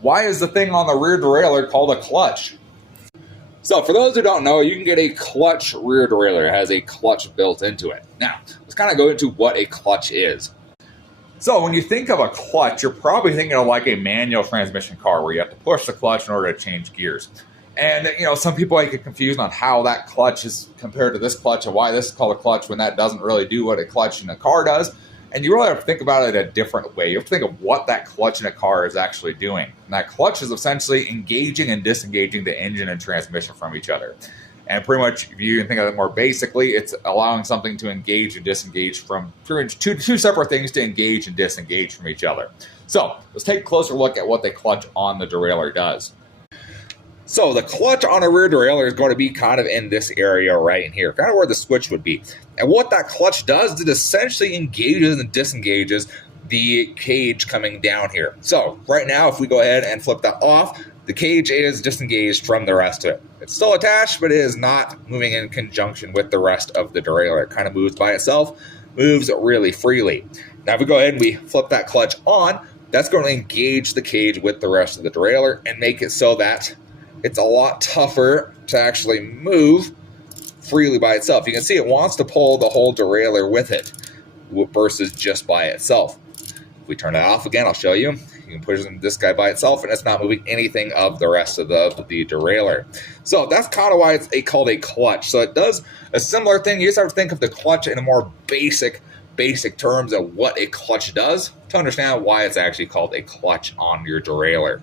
why is the thing on the rear derailleur called a clutch? So for those who don't know, you can get a clutch rear derailleur. It has a clutch built into it. Now, let's kind of go into what a clutch is. So when you think of a clutch, you're probably thinking of like a manual transmission car where you have to push the clutch in order to change gears. And, you know, some people get confused on how that clutch is compared to this clutch and why this is called a clutch when that doesn't really do what a clutch in a car does. And you really have to think about it a different way. You have to think of what that clutch in a car is actually doing. And that clutch is essentially engaging and disengaging the engine and transmission from each other. And pretty much, if you can think of it more basically, it's allowing something to engage and disengage from two separate things to engage and disengage from each other. So let's take a closer look at what the clutch on the derailleur does. So the clutch on a rear derailleur is going to be kind of in this area right in here, kind of where the switch would be. And what that clutch does is it essentially engages and disengages the cage coming down here. So right now, if we go ahead and flip that off, the cage is disengaged from the rest of it. It's still attached, but it is not moving in conjunction with the rest of the derailleur. It kind of moves by itself, moves really freely. Now if we go ahead and we flip that clutch on, that's going to engage the cage with the rest of the derailleur and make it so that it's a lot tougher to actually move freely by itself. You can see it wants to pull the whole derailleur with it versus just by itself. If we turn it off again, I'll show you. You can push this guy by itself and it's not moving anything of the rest of the derailleur. So that's kind of why it's called a clutch. So it does a similar thing. You just have to think of the clutch in a more basic terms of what a clutch does to understand why it's actually called a clutch on your derailleur.